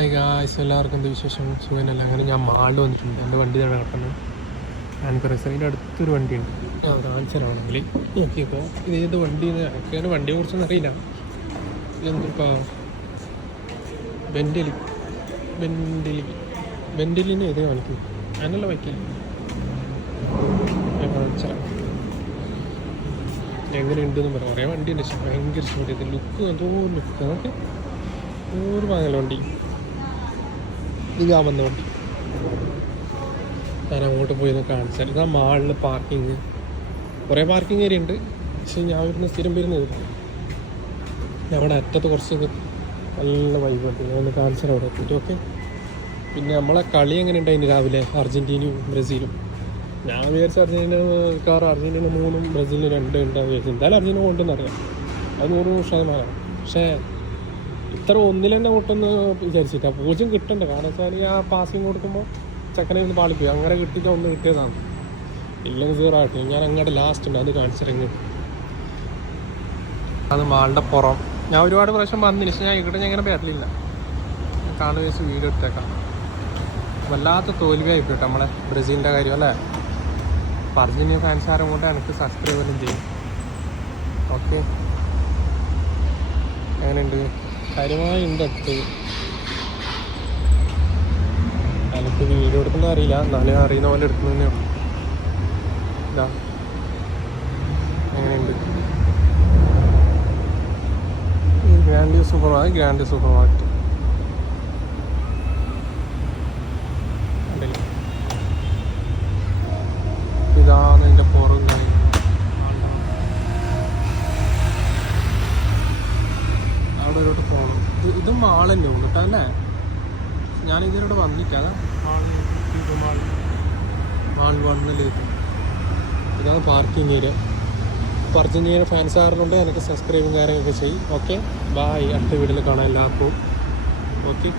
Hi guys, എല്ലാവർക്കും എന്ത് വിശേഷം? സുഖനല്ല. അങ്ങനെ ഞാൻ മാളിൽ വന്നിട്ടുണ്ട്. എൻ്റെ വണ്ടി തന്നെ കിട്ടുന്നത് ആൻകർ എക്സറിൻ്റെ അടുത്തൊരു വണ്ടിയുണ്ട്. കാണിച്ചതാണെങ്കിൽ നോക്കിയപ്പോൾ ഇത് ഏത് വണ്ടി എനിക്കങ്ങനെ വണ്ടിയെ കുറിച്ചൊന്നും അറിയില്ല. ഇതെന്തിപ്പോൾ ബെൻഡലിന് ഏത് കാണിക്കും അതിനുള്ള വയ്ക്കില്ല. ഞാൻ കാണിച്ചാൽ എങ്ങനെയുണ്ടെന്ന് പറയാം. കുറേ വണ്ടി ഉണ്ട്, പക്ഷേ ഭയങ്കര ഇഷ്ടപ്പെട്ടു. ഇത് ലുക്ക് എന്തോ ലുക്ക് അതൊക്കെ നൂറ് വാങ്ങല വണ്ടി. ഇതാ വന്ന വണ്ടി ഞാൻ അങ്ങോട്ട് പോയി കാണിച്ചാൽ ഇതാ മാളിൽ പാർക്കിങ്. കുറേ പാർക്കിംഗ് ഏരിയ ഉണ്ട്, പക്ഷേ ഞാൻ വരുന്ന സ്ഥിരം വരുന്നത് അവിടെ അറ്റത്ത് കുറച്ച് നല്ല വൈബുണ്ട്. ഞാൻ ഒന്ന് കാണിച്ചാൽ അവിടെ എത്തിയിട്ട്. ഓക്കെ, പിന്നെ നമ്മളെ കളി എങ്ങനെ ഉണ്ടായിന് രാവിലെ അർജൻറ്റീനയും ബ്രസീലും. ഞാൻ വിചാരിച്ച അർജൻറ്റീന 3 ബ്രസീലിന് 2 ഉണ്ടാവും വിചാരിച്ചു. എന്തായാലും അർജൻറ്റീന കൊണ്ടെന്നറിയാം, അത് 100%. പക്ഷേ ഇത്ര ഒന്നിൽ തന്നെ കൊട്ടെന്ന് വിചാരിച്ചിട്ടാ. 0 കിട്ടണ്ട. കാരണം വെച്ചാൽ ആ പാസിങ് കൊടുക്കുമ്പോൾ ചെക്കനെ ഒന്ന് പാളിപ്പോയി. അങ്ങനെ കിട്ടിയിട്ട് 1 കിട്ടിയതാണ്. ഇല്ലെങ്കിൽ 0 ആയിട്ട് ഞാൻ അങ്ങോട്ട് ലാസ്റ്റ് ഉണ്ട്, അത് കാണിച്ചിറങ്ങി. അത് മാളുടെ പുറം ഞാൻ ഒരുപാട് പ്രാവശ്യം വന്നില്ല, പക്ഷേ ഞാൻ ഇവിടെ ഞാൻ ഇങ്ങനെ വരലില്ല. കാണുന്ന വെച്ച് വീഡിയോ എടുത്തേക്കാം. വല്ലാത്ത തോൽവിയായി പോയിട്ട് നമ്മളെ ബ്രസീലിൻ്റെ കാര്യം അല്ലേ. അപ്പോൾ അർജൻറ്റീന ഫാൻസാരും കൊണ്ട് എനിക്ക് സബ്സ്ക്രൈബ് ചെയ്യും. ഓക്കെ, അങ്ങനെയുണ്ട് കാര്യമായി ഉണ്ട്. അടുത്ത് എനിക്ക് വീഡിയോ എടുക്കുന്ന അറിയില്ല, എന്നാലും അറിയുന്ന പോലെ എടുക്കുന്നതന്നെ ഉള്ളൂ. ഇതാ എങ്ങനെയുണ്ട് ഈ ഗ്രാൻഡ് സൂപ്പർ മാർക്കറ്റ്. ഇതാണ് എൻ്റെ പുറം കാര്യം. അവിടെ ഒരോട്ട് പോകണം. ഇത് മാളല്ലേ ഉള്ളൂ കേട്ടോ അല്ലേ. ഞാനിതിനോട് വന്നിട്ടാ മാൾ വന്നിലേക്ക്. ഇതാണ് പാർക്കിംഗ് ഏരിയ. അപ്പോൾ അർജൻറ്റീന ഫാൻസ് ആറുണ്ട്. എനിക്ക് സബ്സ്ക്രൈബും കാര്യങ്ങളൊക്കെ ചെയ്യും. Okay, bye. അടുത്ത വീഡിയോയിൽ കാണാം എല്ലാവർക്കും. ഓക്കെ.